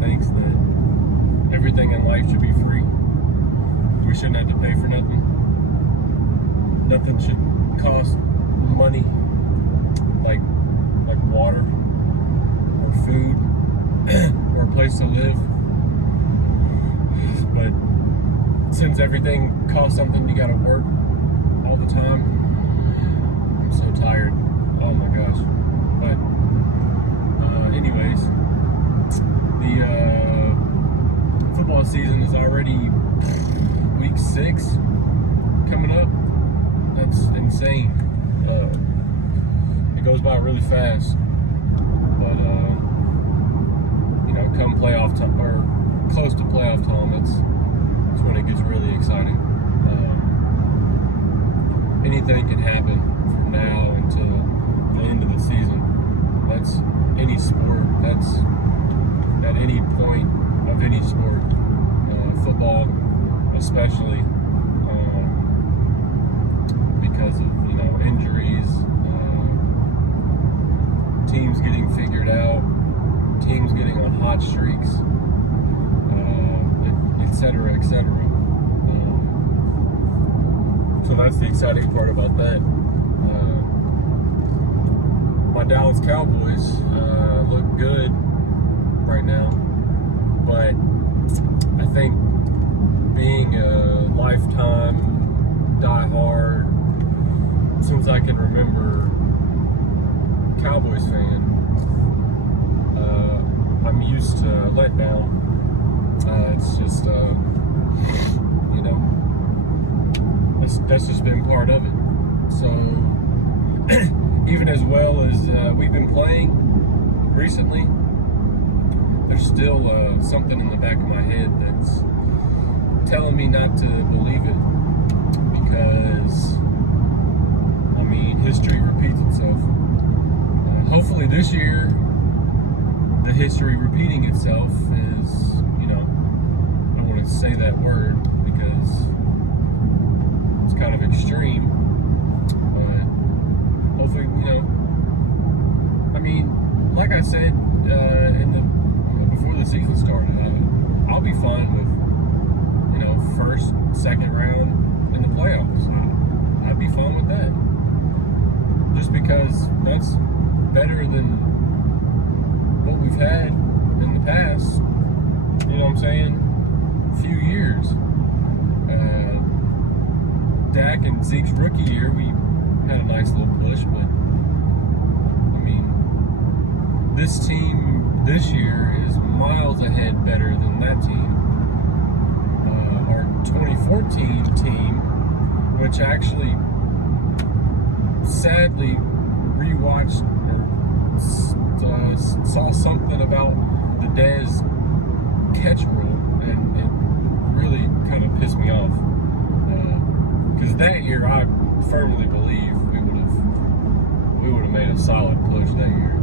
thinks that everything in life should be free. We shouldn't have to pay for nothing. Nothing should cost money, like water or food or a place to live. But since everything costs something, you gotta work all the time. I'm so tired. Oh my gosh. But anyways, the football season is already week 6 coming up. That's insane. It goes by really fast. But come playoff time or close to playoff time, that's when it gets really exciting. Anything can happen from now until the end of the season. That's any sport. That's at any point of any sport. Football, especially, because of injuries, teams getting figured out, teams getting on hot streaks, etc., etc. So that's the exciting part about that. My Dallas Cowboys look good right now, but I think being a lifetime diehard, since I can remember, Cowboys fan, I'm used to letdown. It's just, that's just been part of it. So, even as well as we've been playing recently, there's still something in the back of my head that's telling me not to believe it, because history repeats itself. Hopefully this year, the history repeating itself is, I don't want to say that word because it's kind of extreme, but hopefully, like I said before the season started, I'll be fine with, first, second round in the playoffs. I'd be fine with that. Just because that's better than what we've had in the past, few years. Dak and Zeke's rookie year, we had a nice little push, but this team this year is miles ahead better than that team. Our 2014 team, which actually sadly rewatched or saw something about the Dez catch rule, and it really kind of pissed me off, because that year I firmly believe we would have made a solid push that year.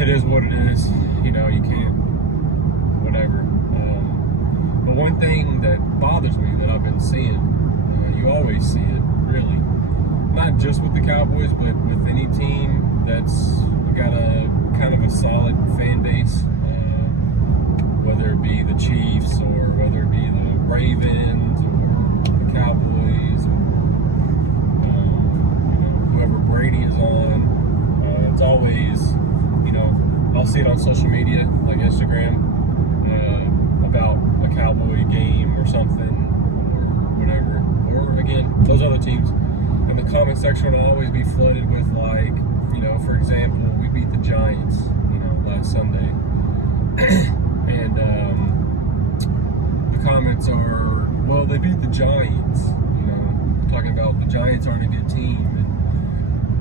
It is what it is. You can't, whatever. But one thing that bothers me that I've been seeing, you always see it, really, not just with the Cowboys, but with any team that's got a kind of a solid fan base, whether it be the Chiefs or whether it be the Ravens or the Cowboys or whoever Brady is on. It's always, I'll see it on social media, like Instagram, about a Cowboy game or something, or whatever. Or, again, those other teams. And the comment section will always be flooded with, like, for example, we beat the Giants, last Sunday. And the comments are, well, they beat the Giants, talking about the Giants aren't a good team.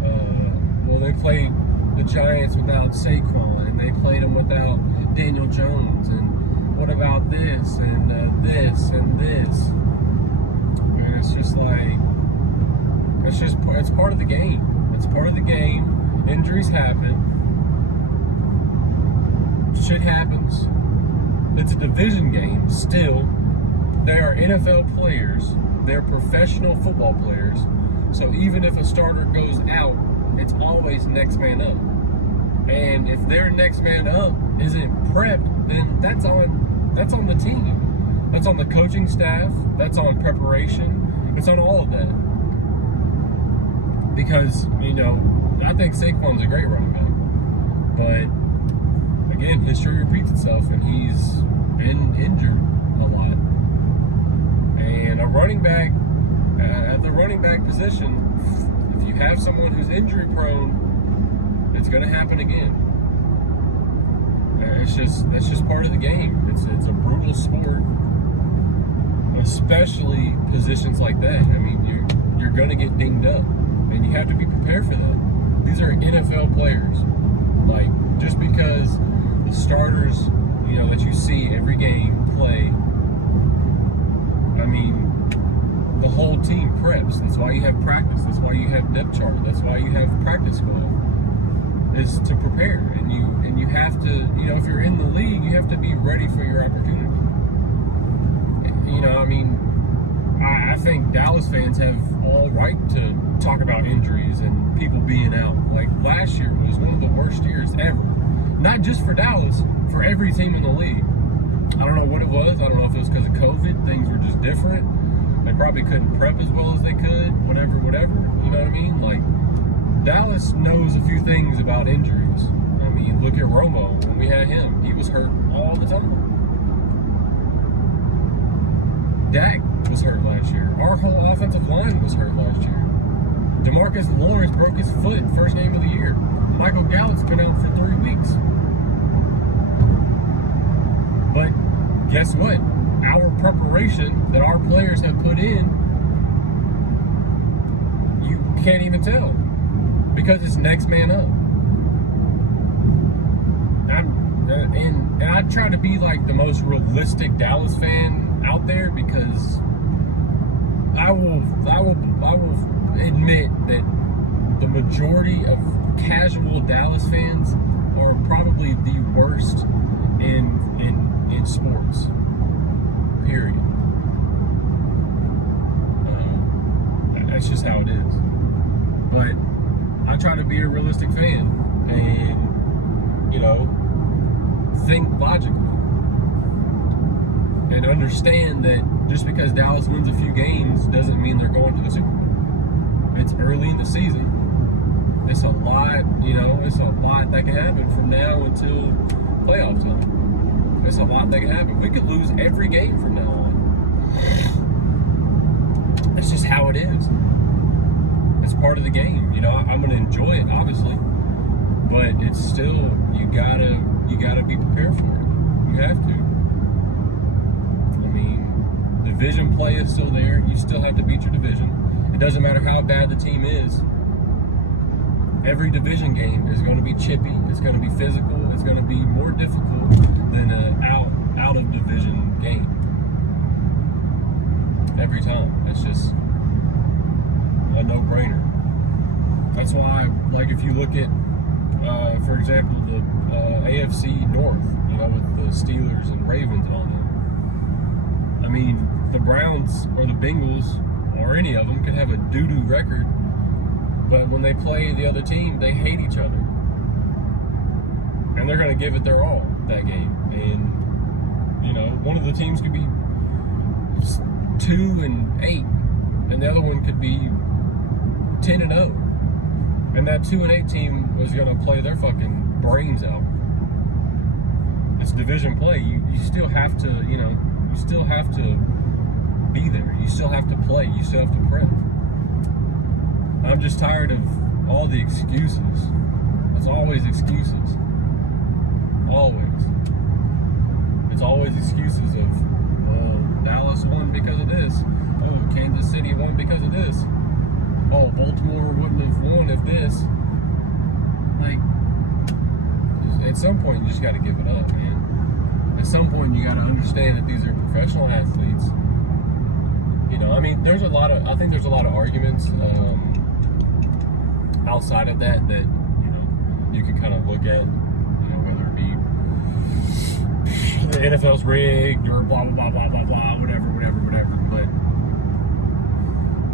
And, well, they played the Giants without Saquon, and they played them without Daniel Jones, and what about this, and this, and this? And it's just like, it's part of the game. It's part of the game. Injuries happen. Shit happens. It's a division game still. They are NFL players. They're professional football players. So even if a starter goes out It's always next man up. And if their next man up isn't prepped, then that's on the team. That's on the coaching staff. That's on preparation. It's on all of that. Because, I think Saquon's a great running back. But, again, history repeats itself, and he's been injured a lot. And a running back, at the running back position, if you have someone who's injury prone, it's going to happen again. That's just part of the game. It's a brutal sport, especially positions like that. I mean, you're going to get dinged up, and you have to be prepared for that. These are NFL players. Like, just because the starters, that you see every game play, I mean, the whole team preps. That's why you have practice. That's why you have depth chart. That's why you have practice squad. Is to prepare, and you have to, if you're in the league, you have to be ready for your opportunity. I think Dallas fans have all right to talk about injuries and people being out. Like, last year was one of the worst years ever. Not just for Dallas, for every team in the league. I don't know what it was. I don't know if it was because of COVID. Things were just different. They probably couldn't prep as well as they could. Whatever. You know what I mean? Like, Dallas knows a few things about injuries. I mean, look at Romo. When we had him, he was hurt all the time. Dak was hurt last year. Our whole offensive line was hurt last year. DeMarcus Lawrence broke his foot first game of the year. Michael Gallup's been out for 3 weeks. But guess what? Our preparation that our players have put in, you can't even tell. Because it's next man up. And I try to be like the most realistic Dallas fan out there, because I will admit that the majority of casual Dallas fans are probably the worst in sports. Period. That's just how it is. But I try to be a realistic fan and, think logically and understand that just because Dallas wins a few games doesn't mean they're going to the Super Bowl. It's early in the season. It's a lot, it's a lot that can happen from now until playoff time. It's a lot that can happen. We could lose every game from now on. That's just how it is. It's part of the game. I'm going to enjoy it, obviously, but it's still, you gotta be prepared for it. You have to. I mean, division play is still there. You still have to beat your division. It doesn't matter how bad the team is. Every division game is going to be chippy. It's going to be physical. It's going to be more difficult than an out of division game. Every time. It's just a no-brainer. That's why, like, if you look at, for example, the AFC North, with the Steelers and Ravens and all them. I mean, the Browns or the Bengals or any of them could have a doo-doo record, but when they play the other team, they hate each other. And they're going to give it their all that game. And, one of the teams could be 2-8, and the other one could be 10-0. And that 2-8 team was going to play their fucking brains out. It's division play. You still have to, you still have to be there. You still have to play. You still have to prep. I'm just tired of all the excuses. It's always excuses. Always. It's always excuses of, Dallas won because of this. Oh, Kansas City won because of this. Oh, Baltimore wouldn't have won if this. Like, at some point, you just got to give it up, man. At some point, you got to understand that these are professional athletes. I think there's a lot of arguments outside of that you can kind of look at, whether it be the NFL's rigged or blah, blah, blah, blah, blah, blah, whatever.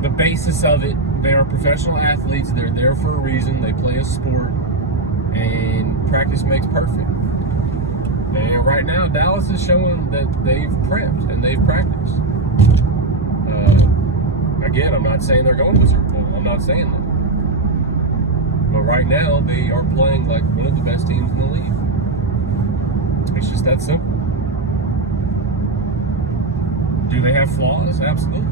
But the basis of it, they are professional athletes. They're there for a reason. They play a sport, and practice makes perfect. And right now, Dallas is showing that they've prepped and they've practiced. Again, I'm not saying they're going to the Super Bowl. I'm not saying that. But right now, they are playing like one of the best teams in the league. It's just that simple. Do they have flaws? Absolutely.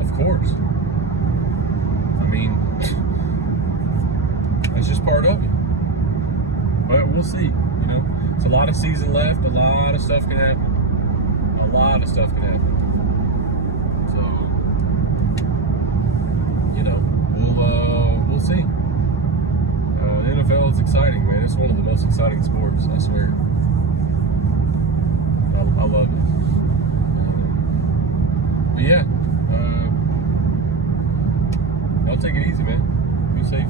Of course. I mean, that's just part of it. But we'll see. You know, it's a lot of season left. A lot of stuff can happen. A lot of stuff can happen. So, you know, we'll see. The NFL is exciting, man. It's one of the most exciting sports, I swear. I love it. But yeah, y'all take it easy, man. Be safe.